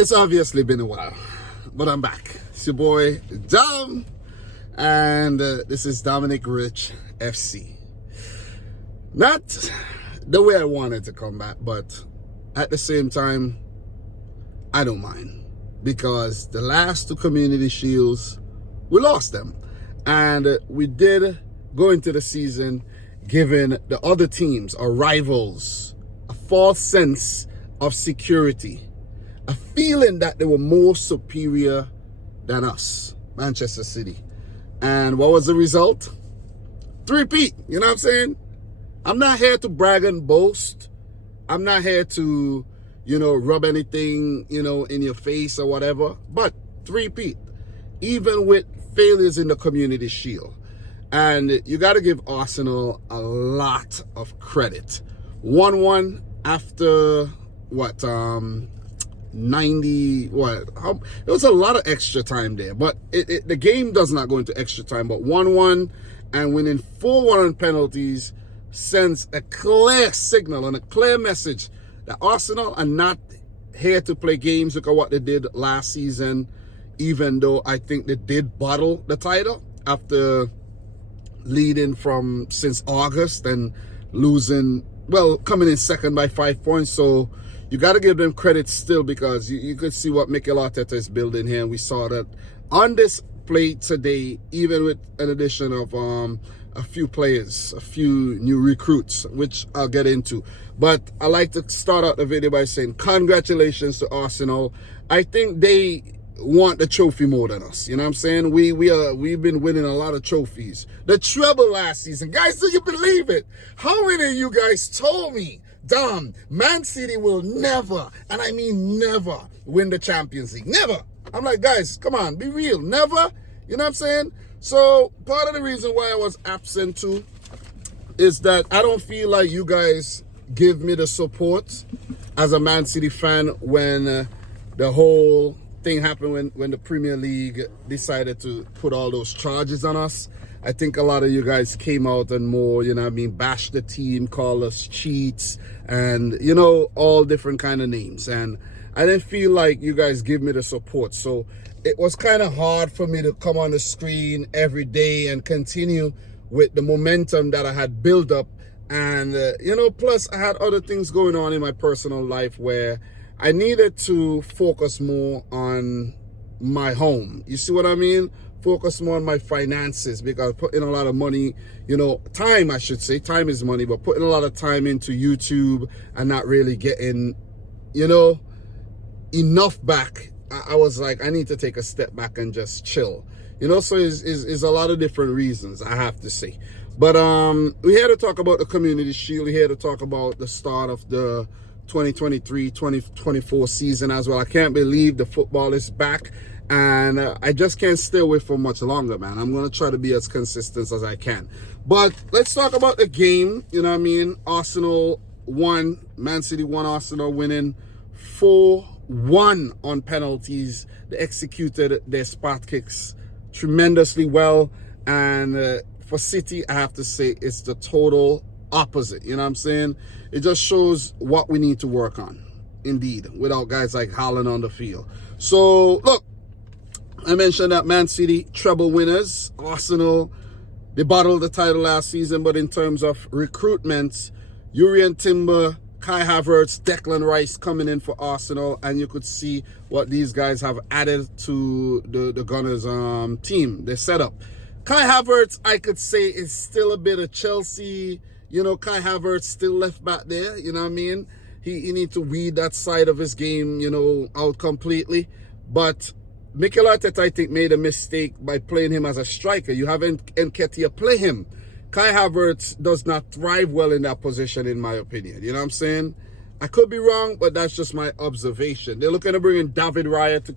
It's obviously been a while, but I'm back. It's your boy, Dom, and this is Dominic Rich FC. Not the way I wanted to come back, but at the same time, I don't mind. Because the last two Community Shields, we lost them. And we did go into the season giving the other teams, our rivals, a false sense of security. A feeling that they were more superior than us, Manchester City. And what was the result? Three-peat, you know what I'm saying? I'm not here to brag and boast. I'm not here to, rub anything, in your face or whatever. But three-peat, even with failures in the Community Shield. And you got to give Arsenal a lot of credit. 1-1 after, 90, it was a lot of extra time there, but the game does not go into extra time. But 1-1 and winning 4-1 on penalties sends a clear signal and a clear message that Arsenal are not here to play games. Look at what they did last season, even though I think they did bottle the title after leading since August and losing, coming in second by 5 points. So you got to give them credit still, because you could see what Mikel Arteta is building here. And we saw that on this play today, even with an addition of a few players, a few new recruits, which I'll get into. But I like to start out the video by saying congratulations to Arsenal. I think they want the trophy more than us. You know what I'm saying? We've been winning a lot of trophies. The treble last season. Guys, do you believe it? How many of you guys told me, Dom, Man City will never, and I mean never, win the Champions League? Never. I'm like, guys, come on, be real. Never. You know what I'm saying? So part of the reason why I was absent too is that I don't feel like you guys give me the support as a Man City fan when the whole thing happened, when the Premier League decided to put all those charges on us. I think a lot of you guys came out and more, bashed the team, call us cheats, and, all different kind of names. And I didn't feel like you guys give me the support. So it was kind of hard for me to come on the screen every day and continue with the momentum that I had built up. And, plus I had other things going on in my personal life where I needed to focus more on my home. You see what I mean? Focus more on my finances, because putting a lot of money, time, I should say, time is money, but putting a lot of time into YouTube and not really getting, enough back. I was like, I need to take a step back and just chill. So it's a lot of different reasons, I have to say. But we're here to talk about the Community Shield. We're here to talk about the start of the 2023-2024 season as well. I can't believe the football is back. And I just can't stay away for much longer, man. I'm going to try to be as consistent as I can. But let's talk about the game. You know what I mean? Arsenal won. Man City won. Arsenal winning 4-1 on penalties. They executed their spot kicks tremendously well. And for City, I have to say it's the total opposite. You know what I'm saying? It just shows what we need to work on. Indeed. Without guys like Haaland on the field. So, look. I mentioned that Man City treble winners. Arsenal, they bottled the title last season, but in terms of recruitment, Jurrien Timber, Kai Havertz, Declan Rice coming in for Arsenal, and you could see what these guys have added to the Gunners team, their setup. Kai Havertz, I could say, is still a bit of Chelsea. Kai Havertz still left back there, you know what I mean? He needs to weed that side of his game, out completely. But Mikel Arteta, I think, made a mistake by playing him as a striker. You have Nketiah play him. Kai Havertz does not thrive well in that position, in my opinion. You know what I'm saying? I could be wrong, but that's just my observation. They're looking to bring in David Raya to,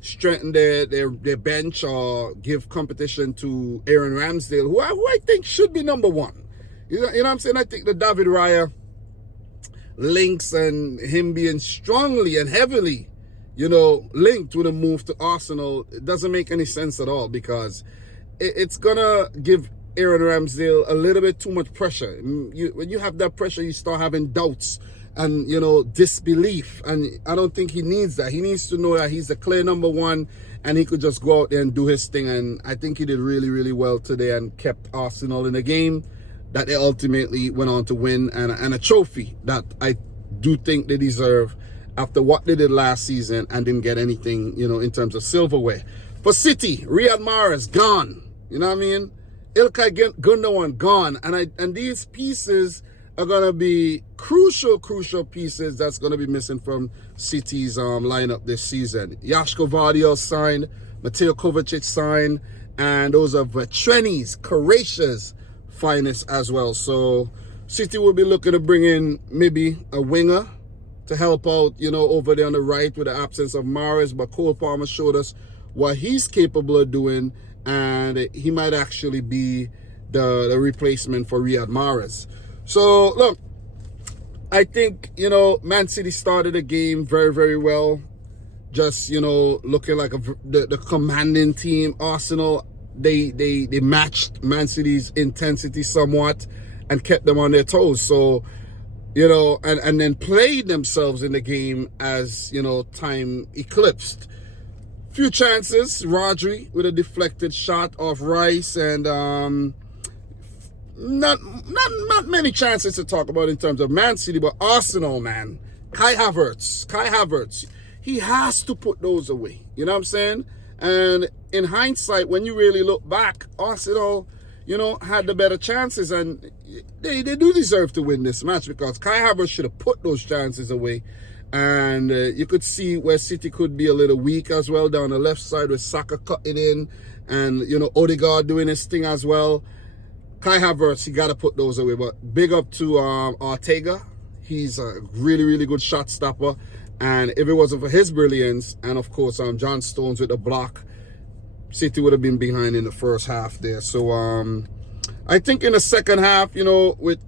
strengthen their bench or give competition to Aaron Ramsdale, who I think should be number one. You know what I'm saying? I think the David Raya links and him being strongly and heavily linked to the move to Arsenal, it doesn't make any sense at all, because it's gonna give Aaron Ramsdale a little bit too much pressure. When you have that pressure, you start having doubts and disbelief. And I don't think he needs that. He needs to know that he's the clear number one, and he could just go out there and do his thing. And I think he did really, really well today and kept Arsenal in the game that they ultimately went on to win, and a trophy that I do think they deserve after what they did last season and didn't get anything, in terms of silverware. For City, Riyad Mahrez gone. You know what I mean? Ilkay Gundogan gone. And these pieces are going to be crucial pieces that's going to be missing from City's lineup this season. Joško Gvardiol signed, Mateo Kovacic signed, and those are Vetreni's, Croatia's finest as well. So City will be looking to bring in maybe a winger to help out, over there on the right with the absence of Mahrez. But Cole Palmer showed us what he's capable of doing, and he might actually be the replacement for Riyad Mahrez. So, look, I think, Man City started the game very, very well. Just, looking like the commanding team. Arsenal, they matched Man City's intensity somewhat and kept them on their toes. So, and then played themselves in the game as, time eclipsed. Few chances, Rodri with a deflected shot off Rice, and not many chances to talk about in terms of Man City, but Arsenal, man. Kai Havertz, he has to put those away. You know what I'm saying? And in hindsight, when you really look back, Arsenal, had the better chances, and they do deserve to win this match because Kai Havertz should have put those chances away. And you could see where City could be a little weak as well down the left side with Saka cutting in and, Odegaard doing his thing as well. Kai Havertz, he got to put those away. But big up to Ortega. He's a really, really good shot stopper. And if it wasn't for his brilliance, and of course John Stones with the block, City would have been behind in the first half there. So I think in the second half, with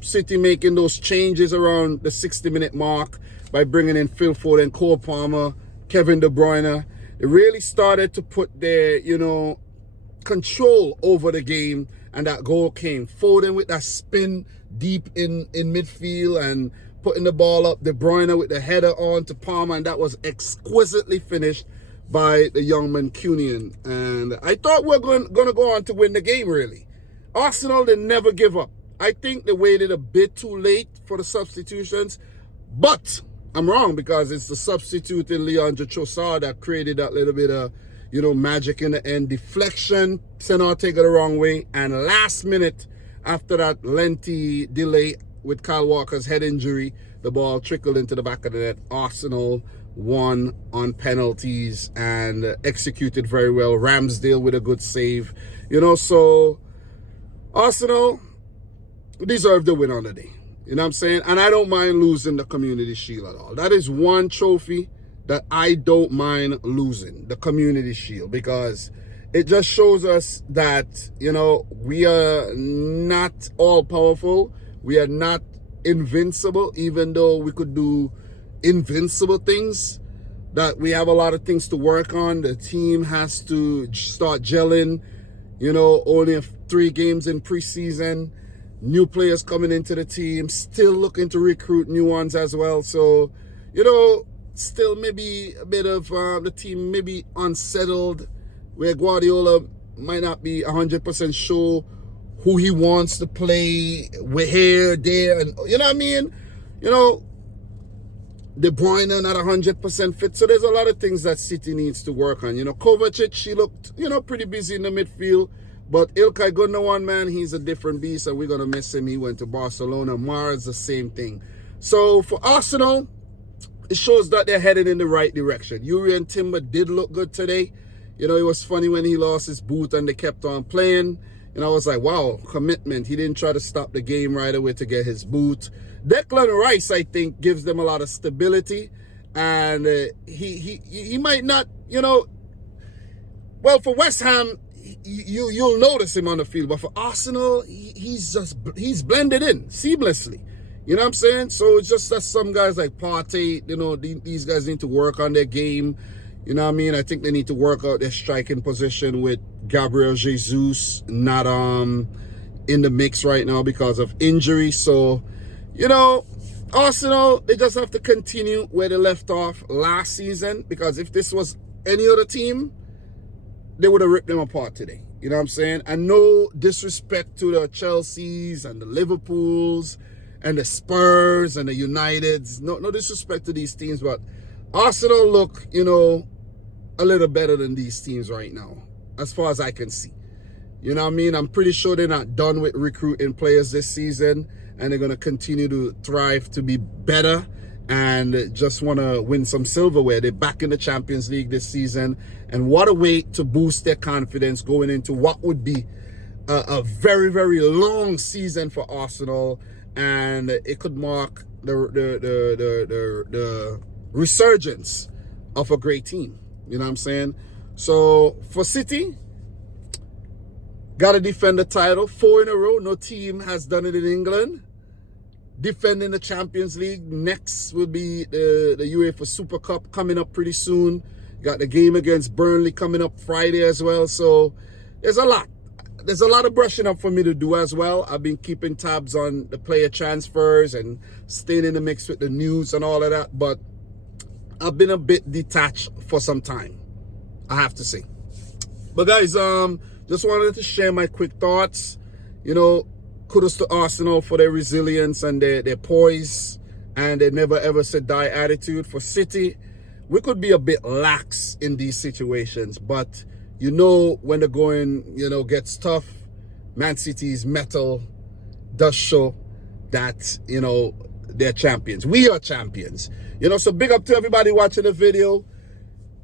City making those changes around the 60-minute mark by bringing in Phil Foden, Cole Palmer, Kevin De Bruyne, they really started to put their, control over the game, and that goal came. Foden with that spin deep in midfield and putting the ball up. De Bruyne with the header on to Palmer, and that was exquisitely finished by the young Mancunian. And I thought we were going to go on to win the game, really. Arsenal, they never give up. I think they waited a bit too late for the substitutions, but I'm wrong because it's the substitute in Leandro Trossard that created that little bit of, magic in the end. Deflection, sent Ortega the wrong way, and last minute, after that lengthy delay with Kyle Walker's head injury, the ball trickled into the back of the net. Arsenal won on penalties and executed very well. Ramsdale with a good save. So Arsenal deserve the win on the day. You know what I'm saying? And I don't mind losing the Community Shield at all. That is one trophy that I don't mind losing, the Community Shield, because it just shows us that, we are not all powerful. We are not invincible, even though we could do invincible things. That we have a lot of things to work on. The team has to start gelling. Only 3 games in preseason. New players coming into the team, still looking to recruit new ones as well. So, still maybe a bit of the team maybe unsettled, where Guardiola might not be 100% sure who he wants to play with here, there, and you know what I mean? De Bruyne not 100% fit. So there's a lot of things that City needs to work on. Kovacic, she looked, pretty busy in the midfield. But Ilkay Gundogan, man, he's a different beast, and we're going to miss him. He went to Barcelona. Mahrez, the same thing. So for Arsenal, it shows that they're headed in the right direction. Urian Timber did look good today. It was funny when he lost his boot and they kept on playing. And I was like, wow, commitment. He didn't try to stop the game right away to get his boot. Declan Rice, I think, gives them a lot of stability. And he might not, well, for West Ham, you'll notice him on the field, but for Arsenal, he's blended in seamlessly. You know what I'm saying? So it's just that some guys like Partey, these guys need to work on their game. You know what I mean? I think they need to work out their striking position with Gabriel Jesus not in the mix right now because of injury. So, Arsenal, they just have to continue where they left off last season, because if this was any other team, they would have ripped them apart today. You know what I'm saying? And no disrespect to the Chelseas and the Liverpools and the Spurs and the Uniteds. No disrespect to these teams, but Arsenal look, you know, a little better than these teams right now, as far as I can see. You know what I mean? I'm pretty sure they're not done with recruiting players this season, and they're going to continue to thrive to be better and just want to win some silverware. They're back in the Champions League this season, and what a way to boost their confidence going into what would be a very, very long season for Arsenal, and it could mark the resurgence of a great team. You know what I'm saying? So for City, got to defend the title 4 in a row. No team has done it in England. Defending the Champions League. Next will be the UEFA Super Cup coming up pretty soon. Got the game against Burnley coming up Friday as well. So there's a lot. There's a lot of brushing up for me to do as well. I've been keeping tabs on the player transfers and staying in the mix with the news and all of that. But I've been a bit detached for some time, I have to say. But guys, just wanted to share my quick thoughts. You know, kudos to Arsenal for their resilience and their poise and their never ever say die attitude. For City, we could be a bit lax in these situations, but you know, when the going, you know, gets tough, Man City's mettle does show that, you know, they're champions. We are champions. You know, so big up to everybody watching the video.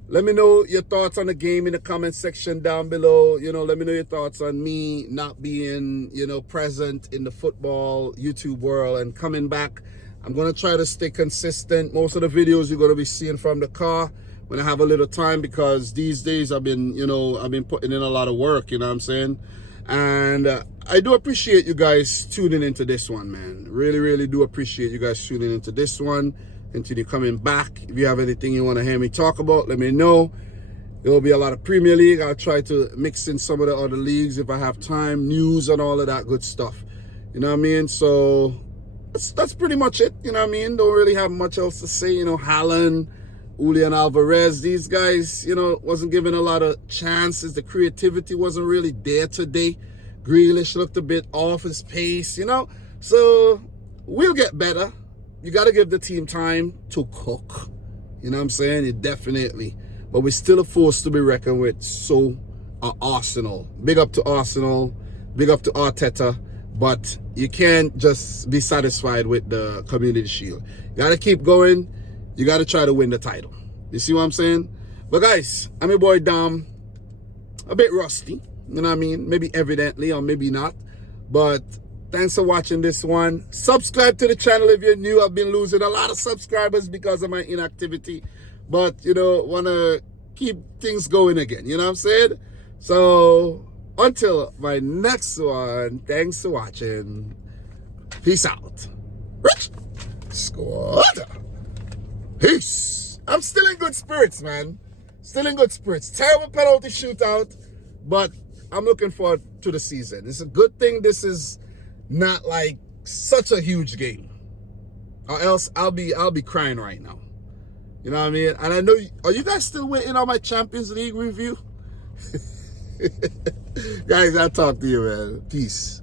Let me know your thoughts on the game in the comment section down below. You know, let me know your thoughts on me not being, you know, present in the football YouTube world and coming back. I'm going to try to stay consistent. Most of the videos you're going to be seeing from the car when I have a little time, because these days I've been, you know, I've been putting in a lot of work, you know what I'm saying? And I do appreciate you guys tuning into this one, man. Really, really do appreciate you guys tuning into this one. Continue coming back. If you have anything you want to hear me talk about, let me know. There will be a lot of Premier League. I'll try to mix in some of the other leagues if I have time, news and all of that good stuff. You know what I mean? So that's pretty much it. You know what I mean? Don't really have much else to say. You know, Haaland, Julian Alvarez, these guys, you know, wasn't given a lot of chances. The creativity wasn't really there today. Grealish looked a bit off his pace, you know. So we'll get better. You got to give the team time to cook. You know what I'm saying? It definitely. But we're still a force to be reckoned with. So are Arsenal. Big up to Arsenal. Big up to Arteta. But you can't just be satisfied with the Community Shield. You got to keep going. You got to try to win the title. You see what I'm saying? But guys, I'm your boy Dom. A bit rusty. You know what I mean? Maybe evidently or maybe not. But thanks for watching this one. Subscribe to the channel if you're new. I've been losing a lot of subscribers because of my inactivity. But, you know, want to keep things going again. You know what I'm saying? So, until my next one, thanks for watching. Peace out. Rich Squad. Peace. I'm still in good spirits, man. Still in good spirits. Terrible penalty shootout, but I'm looking forward to the season. It's a good thing this is not like such a huge game, or else I'll be crying right now. You know what I mean? And I know, are you guys still waiting on my Champions League review? Guys, I'll talk to you, man. Peace.